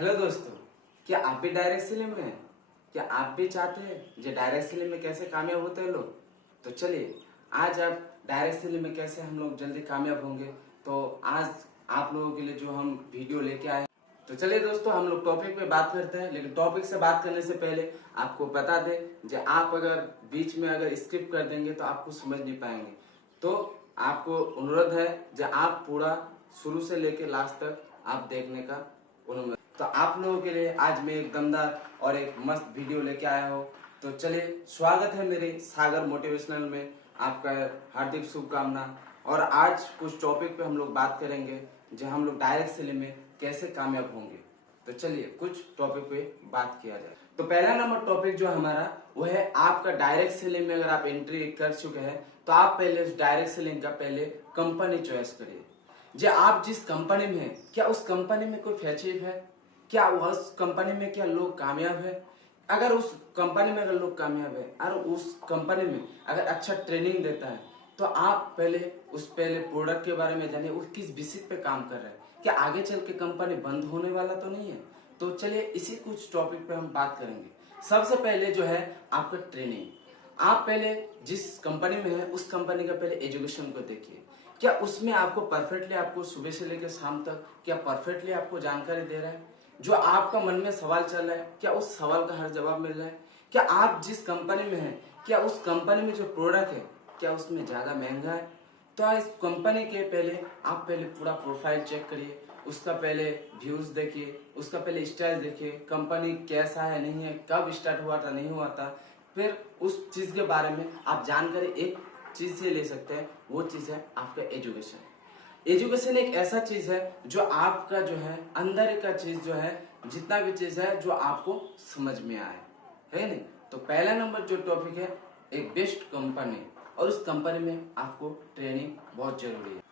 Hello दोस्तों, क्या आप भी डायरेक्ट सेलिंग में हैं? क्या आप भी चाहते हैं जो डायरेक्ट सेलिंग में कैसे कामयाब होते हैं लोग? तो चलिए आज आप डायरेक्ट सेलिंग में कैसे हम लोग जल्दी कामयाब होंगे, तो आज आप लोगों के लिए जो हम वीडियो लेके आए। तो चलिए दोस्तों, हम लोग टॉपिक पे बात करते हैं। लेकिन टॉपिक से बात करने से पहले आपको बता दें जो आप अगर बीच में अगर स्किप कर देंगे तो आपको समझ नहीं पाएंगे। तो आपको अनुरोध है जो आप पूरा शुरू से लेके लास्ट तक आप देखने का अनुरोध। तो आप लोगों के लिए आज मैं एक दमदार और एक मस्त वीडियो लेके आया हूँ। तो चलिए, स्वागत है मेरे सागर मोटिवेशनल में, आपका हार्दिक शुभकामना। और आज कुछ टॉपिक पे हम लोग बात करेंगे जो हम लोग डायरेक्ट सेलिंग में कैसे कामयाब होंगे। तो चलिए कुछ टॉपिक पे बात किया जाए। तो पहला नंबर टॉपिक जो हमारा वो है आपका डायरेक्ट सेलिंग में अगर आप एंट्री कर चुके हैं तो आप पहले उस डायरेक्ट सेलिंग का पहले कंपनी चॉइस करिए। जो आप जिस कंपनी में हैं, क्या उस कंपनी में कोई फैसिलिटी है? क्या उस कंपनी में क्या लोग कामयाब है? अगर उस कंपनी में अगर लोग कामयाब है और उस कंपनी में अगर अच्छा ट्रेनिंग देता है तो आप पहले पहले प्रोडक्ट के बारे में जानिए, वो किस बेसिस पे काम कर रहा है। क्या आगे चल के कंपनी बंद होने वाला तो नहीं है? तो चलिए इसी कुछ टॉपिक पे हम बात करेंगे। सबसे पहले जो है आपका ट्रेनिंग। आप पहले जिस कंपनी में है उस कंपनी का पहले एजुकेशन को देखिए। क्या उसमें आपको परफेक्टली आपको सुबह से लेकर शाम तक क्या परफेक्टली आपको जानकारी दे रहा है? जो आपका मन में सवाल चल रहा है क्या उस सवाल का हर जवाब मिल रहा है? क्या आप जिस कंपनी में हैं क्या उस कंपनी में जो प्रोडक्ट है क्या उसमें ज्यादा महंगा है? तो इस कंपनी के पहले आप पहले पूरा प्रोफाइल चेक करिए, उसका पहले व्यूज देखिए, उसका पहले स्टाइल देखिए, कंपनी कैसा है नहीं है, कब स्टार्ट हुआ था नहीं हुआ था। फिर उस चीज के बारे में आप जानकारी एक चीज से ले सकते हैं, वो चीज है आपका एजुकेशन। एजुकेशन एक ऐसा चीज है जो आपका जो है अंदर का चीज जो है, जितना भी चीज है जो आपको समझ में आए, है नहीं? तो पहला नंबर जो टॉपिक है एक बेस्ट कंपनी, और उस कंपनी में आपको ट्रेनिंग बहुत जरूरी है।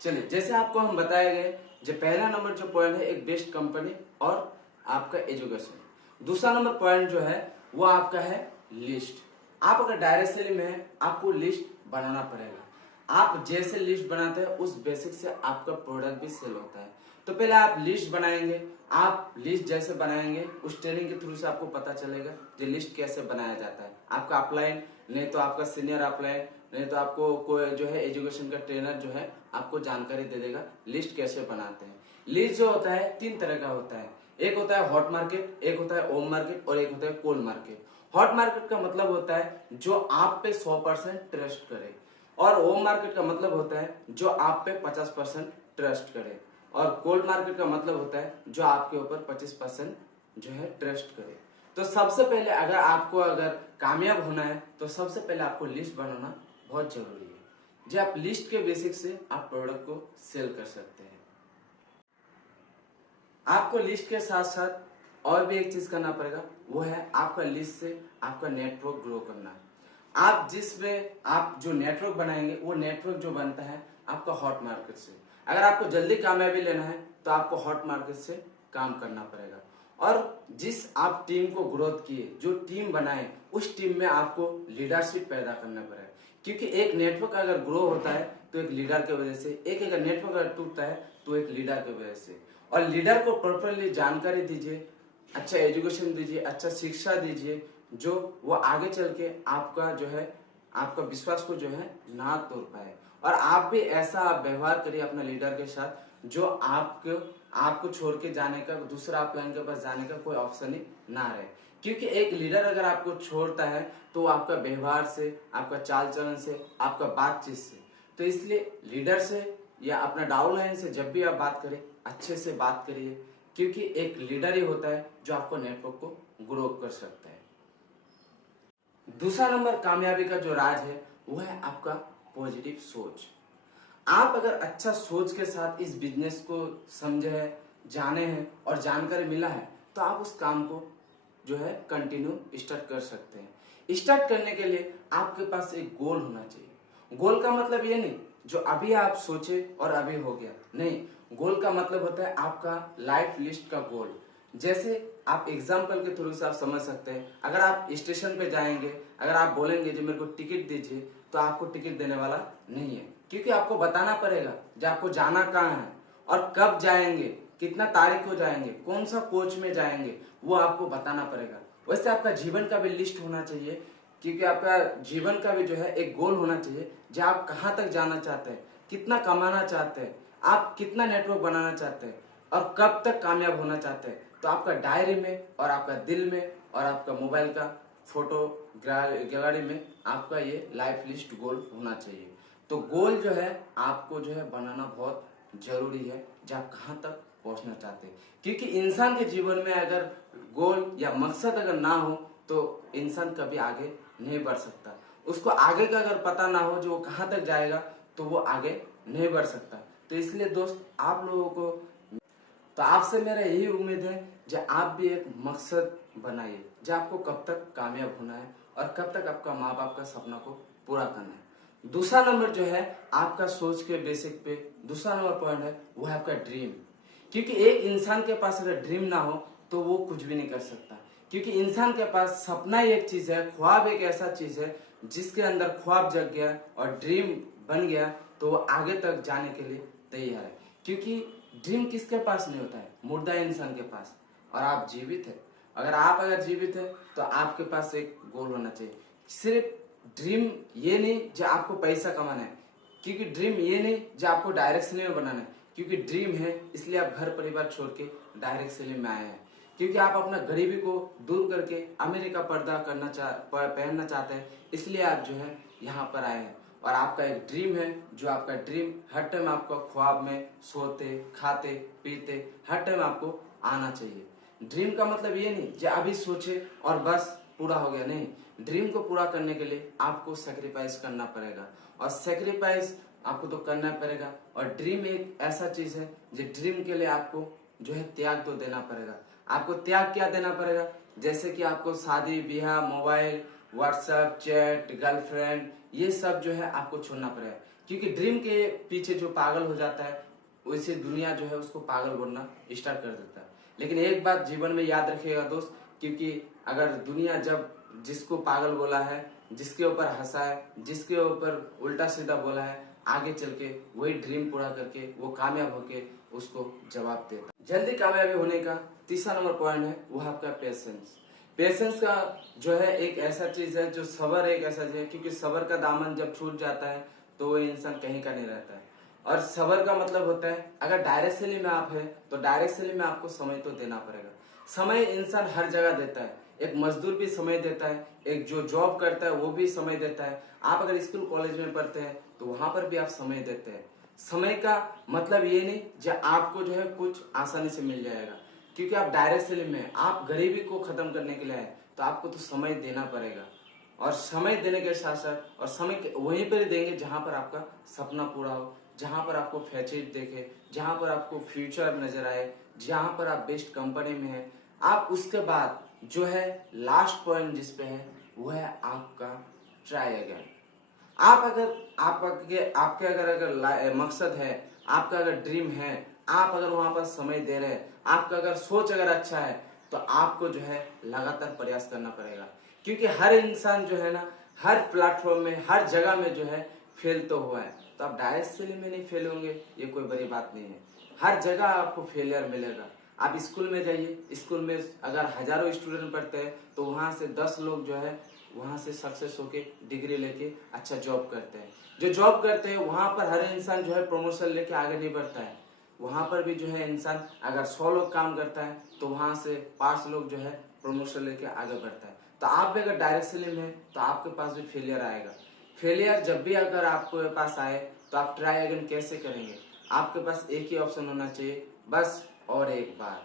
चलिए, जैसे आपको हम बताए गए, जो पहला नंबर जो पॉइंट है एक बेस्ट कंपनी और आपका एजुकेशन। दूसरा नंबर पॉइंट जो है वो आपका है लिस्ट। आप अगर डायरेक्ट सेलिंग में है आपको लिस्ट बनाना पड़ेगा। आप जैसे लिस्ट बनाते हैं उस बेसिक से आपका प्रोडक्ट भी सेल होता है। तो पहले आप लिस्ट बनाएंगे। आप लिस्ट जैसे बनाएंगे उस ट्रेनिंग के थ्रू से आपको पता चलेगा कि लिस्ट कैसे बनाया जाता है। आपका अपलाइन, नहीं तो आपका सीनियर अपलाइन, नहीं तो आपको कोई जो है एजुकेशन का ट्रेनर जो है आपको जानकारी दे देगा लिस्ट कैसे बनाते हैं। लिस्ट जो होता है तीन तरह का होता है। एक होता है हॉट मार्केट, एक होता है ओम मार्केट और एक होता है कोल्ड मार्केट। हॉट मार्केट का मतलब होता है जो आप पे 100% ट्रस्ट करे, और ओम मार्केट का मतलब होता है जो आप पे 50% ट्रस्ट करे, और कोल्ड मार्केट का मतलब होता है जो आपके ऊपर 25% जो है ट्रस्ट करे। तो सबसे पहले अगर आपको अगर कामयाब होना है तो सबसे पहले आपको लिस्ट बनाना बहुत जरूरी है। जो आप लिस्ट के बेसिक से आप प्रोडक्ट को सेल कर सकते हैं। आपको लिस्ट के साथ साथ और भी एक चीज करना पड़ेगा, वो है आपका लिस्ट से आपका नेटवर्क ग्रो करना है। आप जिसमें आप जो नेटवर्क बनाएंगे वो नेटवर्क जो बनता है आपका हॉट मार्केट से। अगर आपको जल्दी कामयाबी लेना है तो आपको हॉट मार्केट से काम करना पड़ेगा। और जिस आप टीम को ग्रोथ किए, जो टीम बनाए, उस टीम में आपको लीडरशिप पैदा करना पड़ेगा। क्योंकि एक नेटवर्क अगर ग्रो होता है तो एक लीडर की वजह से, एक अगर नेटवर्क अगर टूटता है तो एक लीडर की वजह से। और लीडर को प्रॉपरली जानकारी दीजिए, अच्छा एजुकेशन दीजिए, अच्छा शिक्षा दीजिए, जो वो आगे चल के आपका जो है आपका विश्वास को जो है ना तोड़ पाए। और आप भी ऐसा व्यवहार करिए अपने लीडर के साथ जो आपको आपको छोड़ के जाने का, दूसरा अपलाइन के पास जाने का कोई ऑप्शन ही ना रहे। क्योंकि एक लीडर अगर आपको छोड़ता है तो आपका व्यवहार से, आपका चाल चलन से, आपका बातचीत से। तो इसलिए लीडर से या अपना डाउनलाइन से जब भी आप बात करें अच्छे से बात करिए, क्योंकि एक लीडर ही होता है जो आपको नेटवर्क को ग्रो कर सकता है। दूसरा नंबर कामयाबी का जो राज है वो है आपका पॉजिटिव सोच। आप अगर अच्छा सोच के साथ इस बिजनेस को समझे हैं, जाने हैं और जानकारी मिला है तो आप उस काम को जो है कंटिन्यू स्टार्ट कर सकते हैं। स्टार्ट करने के लिए आपके पास एक गोल होना चाहिए। गोल का मतलब ये नहीं जो अभी आप सोचे और अभी हो गया, नहीं। गोल का मतलब होता है आपका लाइफ लिस्ट का गोल। जैसे आप एग्जाम्पल के थ्रू से आप समझ सकते हैं, अगर आप स्टेशन पे जाएंगे, अगर आप बोलेंगे जो मेरे को टिकट दीजिए, तो आपको टिकट देने वाला नहीं है। क्योंकि आपको बताना पड़ेगा जो आपको जाना कहाँ है और कब जाएंगे, कितना तारीख को जाएंगे, कौन सा कोच में जाएंगे, वो आपको बताना पड़ेगा। वैसे आपका जीवन का भी लिस्ट होना चाहिए, क्योंकि आपका जीवन का भी जो है एक गोल होना चाहिए, जो आप कहाँ तक जाना चाहते हैं, कितना कमाना चाहते हैं, आप कितना नेटवर्क बनाना चाहते हैं और कब तक कामयाब होना चाहते हैं। तो आपका डायरी में और आपका दिल में और आपका मोबाइल का फोटो गैलरी में आपका ये लाइफ लिस्ट गोल होना चाहिए। तो गोल जो है आपको जो है बनाना बहुत जरूरी है, जो आप कहाँ तक पहुंचना चाहते हैं। क्योंकि इंसान के जीवन में अगर गोल या मकसद अगर ना हो तो इंसान कभी आगे नहीं बढ़ सकता। उसको आगे का अगर पता ना हो जो वो कहाँ तक जाएगा तो वो आगे नहीं बढ़ सकता। तो इसलिए दोस्त आप लोगों को, तो आपसे मेरा यही उम्मीद है जो आप भी एक मकसद बनाइए, जो आपको कब तक कामयाब होना है और कब तक आपका माँ बाप का सपना को पूरा करना है। दूसरा नंबर जो है आपका सोच के बेसिक पे दूसरा नंबर पॉइंट है वो है आपका ड्रीम। क्योंकि एक इंसान के पास अगर ड्रीम ना हो तो वो कुछ भी नहीं कर सकता। क्योंकि इंसान के पास सपना ही एक चीज है, ख्वाब एक ऐसा चीज है जिसके अंदर ख्वाब जग गया और ड्रीम बन गया तो वो आगे तक जाने के लिए तैयार है। क्योंकि ड्रीम किसके पास नहीं होता है? मुर्दा इंसान के पास। और आप जीवित है, अगर जीवित है तो आपके पास एक गोल होना चाहिए। सिर्फ ड्रीम ये नहीं जो आपको पैसा कमाना है, क्योंकि ड्रीम ये नहीं जो आपको डायरेक्ट सेलिंग में बनाना है, क्योंकि ड्रीम है इसलिए आप घर परिवार छोड़ के डायरेक्ट सेलिंग में आए हैं। क्योंकि आप अपना गरीबी को दूर करके अमीरी का पर्दा पहनना चाहते हैं, इसलिए आप जो है यहाँ पर आए हैं। और आपका एक ड्रीम है, जो आपका ड्रीम हर टाइम आपको ख्वाब में सोते खाते पीते हर टाइम आपको आना चाहिए। ड्रीम का मतलब ये नहीं जो अभी सोचे और बस पूरा हो गया, नहीं। ड्रीम को पूरा करने के लिए आपको सेक्रीफाइस करना पड़ेगा, और सेक्रीफाइस आपको तो करना पड़ेगा। और ड्रीम एक ऐसा चीज है जो ड्रीम के लिए आपको जो है त्याग तो देना पड़ेगा। आपको त्याग क्या देना पड़ेगा? जैसे कि आपको शादी ब्याह, मोबाइल, व्हाट्सएप, चैट, गर्लफ्रेंड, ये सब जो है आपको छोड़ना पड़ेगा। क्योंकि ड्रीम के पीछे जो पागल हो जाता है वैसे दुनिया जो है उसको पागल बनना स्टार्ट कर देता है। लेकिन एक बात जीवन में याद रखिएगा दोस्त, क्योंकि अगर दुनिया जब जिसको पागल बोला है, जिसके ऊपर हंसा है, जिसके ऊपर उल्टा सीधा बोला है, आगे चल के वही ड्रीम पूरा करके वो कामयाब होके उसको जवाब देता है। जल्दी कामयाबी होने का तीसरा नंबर पॉइंट है वो है आपका पेशेंस। पेशेंस का जो है एक ऐसा चीज है, जो सबर एक ऐसा चीज है, क्योंकि सबर का दामन जब छूट जाता है तो वो इंसान कहीं का नहीं रहता है। और सबर का मतलब होता है अगर डायरेक्ट सेलिंग में आप है तो डायरेक्ट सेलिंग में आपको समय तो देना पड़ेगा। समय इंसान हर जगह देता है, एक मजदूर भी समय देता है, एक जो जॉब करता है वो भी समय देता है। आप अगर स्कूल कॉलेज में पढ़ते हैं तो वहां पर भी आप समय देते हैं। समय का मतलब ये नहीं जो आपको जो है कुछ आसानी से मिल जाएगा, क्योंकि आप डायरेक्ट सेलिंग में आप गरीबी को खत्म करने के लिए आए तो आपको तो समय देना पड़ेगा। और समय देने के साथ साथ और समय वहीं पर देंगे जहां पर आपका सपना पूरा हो, जहां पर आपको फैसिलिटी देखे, जहां पर आपको फ्यूचर नजर आए, जहां पर आप बेस्ट कंपनी में है। आप उसके बाद जो है लास्ट पॉइंट जिस पे है वो है आपका ट्राई अगेन। आप अगर आपके अगर मकसद है, आपका अगर ड्रीम है, आप अगर वहां पर समय दे रहे हैं, आपका अगर सोच अगर अच्छा है तो आपको जो है लगातार प्रयास करना पड़ेगा। क्योंकि हर इंसान जो है ना हर प्लेटफॉर्म में हर जगह में जो है फेल तो हुआ है। तो आप डायरेक्ट सेलिंग में नहीं फेल होंगे ये कोई बड़ी बात नहीं है, हर जगह आपको फेलियर मिलेगा। आप स्कूल में जाइए, स्कूल में अगर हजारों स्टूडेंट पढ़ते हैं तो वहां से 10 लोग जो है वहां से सक्सेस होके डिग्री लेके अच्छा जॉब करते हैं। जो जॉब करते हैं वहां पर हर इंसान जो है प्रमोशन लेके आगे नहीं बढ़ता है। वहां पर भी जो है इंसान अगर 100 लोग काम करता है तो वहां से 5 लोग जो है प्रमोशन लेके आगे बढ़ता है। तो आप भी अगर डायरेक्ट सेलिंग में है तो आपके पास भी फेलियर आएगा। फेलियर जब भी अगर आपके पास आए तो आप ट्राई अगेन कैसे करेंगे? आपके पास एक ही ऑप्शन होना चाहिए, बस और एक बार,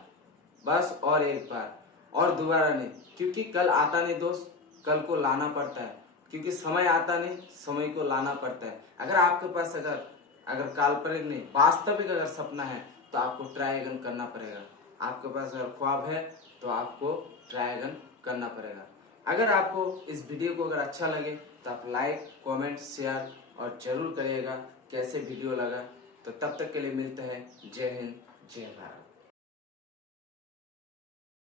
बस और एक बार, और दोबारा नहीं। क्योंकि कल आता नहीं दोस्त, कल को लाना पड़ता है। क्योंकि समय आता नहीं, समय को लाना पड़ता है। अगर आपके पास अगर काल्पनिक नहीं वास्तविक अगर सपना है तो आपको ट्राई अगेन करना पड़ेगा। आपके पास अगर ख्वाब है तो आपको ट्राई अगेन करना पड़ेगा। अगर आपको इस वीडियो को अगर अच्छा लगे तो आप लाइक, कमेंट, शेयर और जरूर करिएगा कैसे वीडियो लगा। तो तब तक के लिए मिलते हैं। जय हिंद, जय भारत।